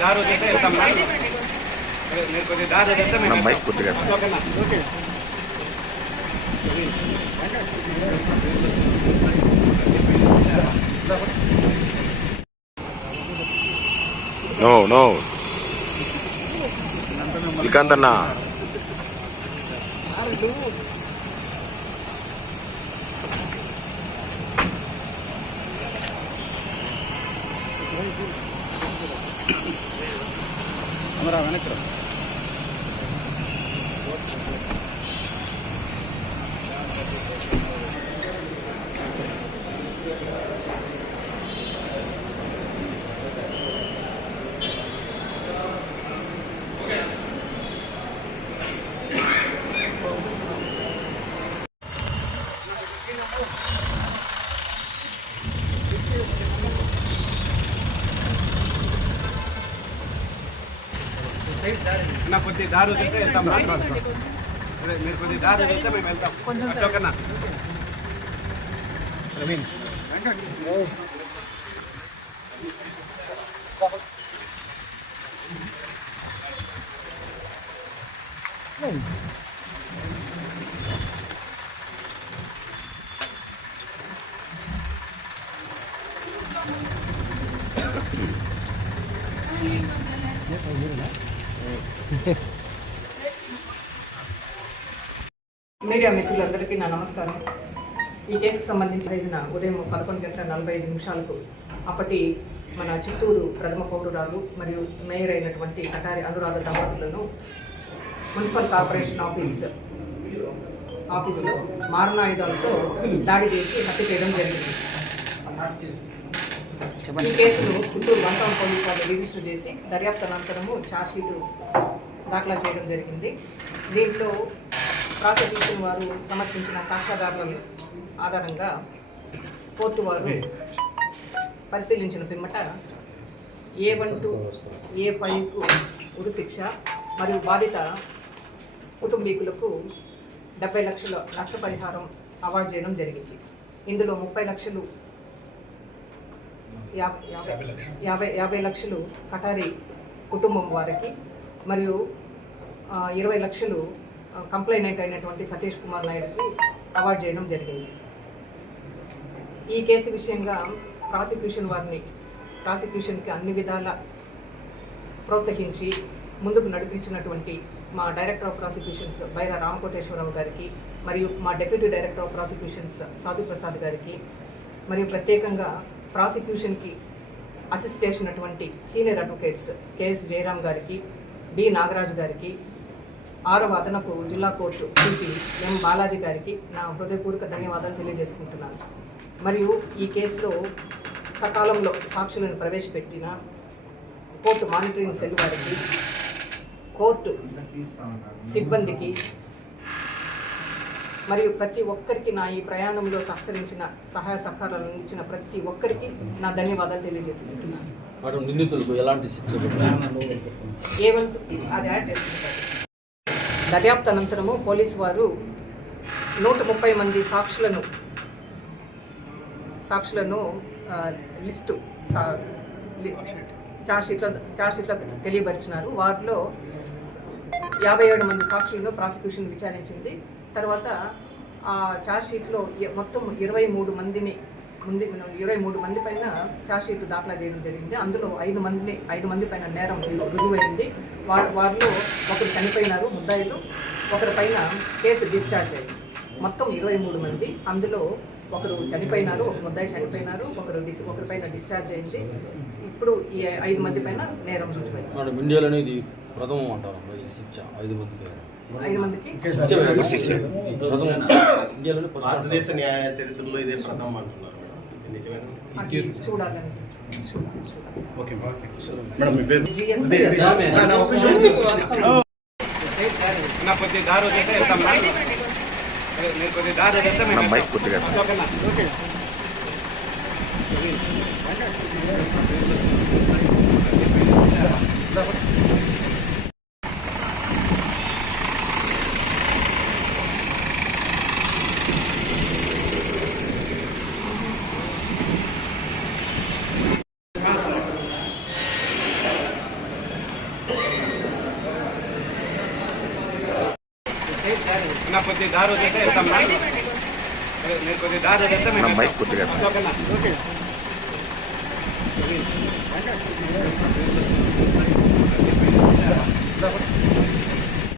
దారి వదిలితే వెళ్తాం నా. నా బైక్ వెళ్తాం. కొద్దిగా ఓకేనా నో నో అన్న నా కొద్ది దారి వదిలితే వెళ్తాం నా. అదే, మీరు కొద్ది దారి వదిలితే మేము వెళ్తాం. ఓకేనా మీడియా మిత్రులందరికీ నా నమస్కారం. ఈ కేసుకు సంబంధించి జరిగిన ఉదయం పదకొండు గంటల నలభై ఐదు నిమిషాలకు అప్పటి మన చిత్తూరు ప్రథమ పౌరురాలు మరియు మేయర్ అయినటువంటి కటారి అనురాధ దంపతులను మున్సిపల్ కార్పొరేషన్ ఆఫీస్ ఆఫీసులో మారణాయుధాలతో దాడి చేసి హత్య చేయడం జరిగింది. ఈ కేసును చిత్తూరు వన్ టౌన్ పోలీస్ వాళ్ళు రిజిస్టర్ చేసి దర్యాప్తు అనంతరము ఛార్జ్షీటు దాఖలా చేయడం జరిగింది. దీంట్లో ప్రాసిక్యూషన్ వారు సమర్పించిన సాక్ష్యాధారాల ఆధారంగా కోర్టు వారు పరిశీలించిన పిమ్మట ఏ వన్ టు ఏ ఫైవ్కు ఉరి శిక్ష మరియు బాధిత కుటుంబీకులకు డెబ్బై లక్షల నష్టపరిహారం అవార్డు చేయడం జరిగింది. ఇందులో ముప్పై లక్షలు యాభై యాభై లక్షలు. కటారి కుటుంబం వారికి మరియు ఇరవై లక్షలు కంప్లైనెంట్ అయినటువంటి సతీష్ కుమార్ నాయుడుకి అవార్డు చేయడం జరిగింది. ఈ కేసు విషయంగా ప్రాసిక్యూషన్ వారిని ప్రాసిక్యూషన్కి అన్ని విధాల ప్రోత్సహించి ముందుకు నడిపించినటువంటి మా director of prosecutions Baira Ramakoteswararao గారికి మరియు మా డెప్యూటీ డైరెక్టర్ ఆఫ్ ప్రాసిక్యూషన్స్ సాధు ప్రసాద్ గారికి మరియు ప్రత్యేకంగా ప్రాసిక్యూషన్కి అసిస్ట్ చేసినటువంటి సీనియర్ అడ్వకేట్స్ కెఎస్ జయరాం గారికి బి. నాగరాజు గారికి ఆరవ అదనపు జిల్లా కోర్టు సిపి ఎం. బాలాజీ గారికి నా హృదయపూర్వక ధన్యవాదాలు తెలియజేసుకుంటున్నాను. మరియు ఈ కేసులో సకాలంలో సాక్షులను ప్రవేశపెట్టిన కోర్టు మానిటరింగ్ సెల్ వారికి కోర్టు సిబ్బందికి మరియు ప్రతి ఒక్కరికి నా ఈ ప్రయాణంలో సహకరించిన సహాయ సహకారాలు అందించిన ప్రతి ఒక్కరికి నా ధన్యవాదాలు తెలియజేసుకుంటున్నాను. దర్యాప్తు అనంతరము పోలీసు వారు నూట ముప్పై మంది సాక్షులను సాక్షులను లిస్టు సా- లి- ఛార్జ్షీట్లో ఛార్జ్షీట్లో తెలియపరిచినారు. వారిలో యాభై ఏడు మంది సాక్షులను ప్రాసిక్యూషన్ విచారించింది. తర్వాత ఛార్జ్షీట్లో ఎ- మొత్తం ఇరవై మూడు మందిని ముందు మనం ఇరవై మూడు మంది పైన ఛార్జ్షీట్ దాఖలా చేయడం జరిగింది. అందులో ఐదు మందిని ఐదు మంది పైన నేరం రుజువైంది. వా వారిలో ఒకరు చనిపోయినారు ముద్దాయిలు. ఒకరి పైన కేసు డిశ్చార్జ్ అయింది. మొత్తం ఇరవై మూడు మంది. అందులో ఒకరు చనిపోయినారు ఒక ముద్దాయి చనిపోయినారు ఒకరు డిస్ ఒకరి పైన డిశ్చార్జ్ అయింది. ఇప్పుడు ఈ ఐదు మంది పైన నేరం రుజువైంది. ఇది ప్రథమం అంటారు. ఐదు మందికి. ఐదు మందికి ఇండియాలోనే భారతదేశ న్యాయ చరిత్రలో ఇదే ప్రథమం అంటున్నారు. చూడాలని ఓకే మేడం మీ పేరు? నా కొద్ది దారి కొద్ది దారి కొద్దిగా నా కొద్ది దారి వదిలితే వెళ్తాం నేను కొద్ది దారి వదిలితే మేము బైక్ కొద్దిగా ఓకేనా?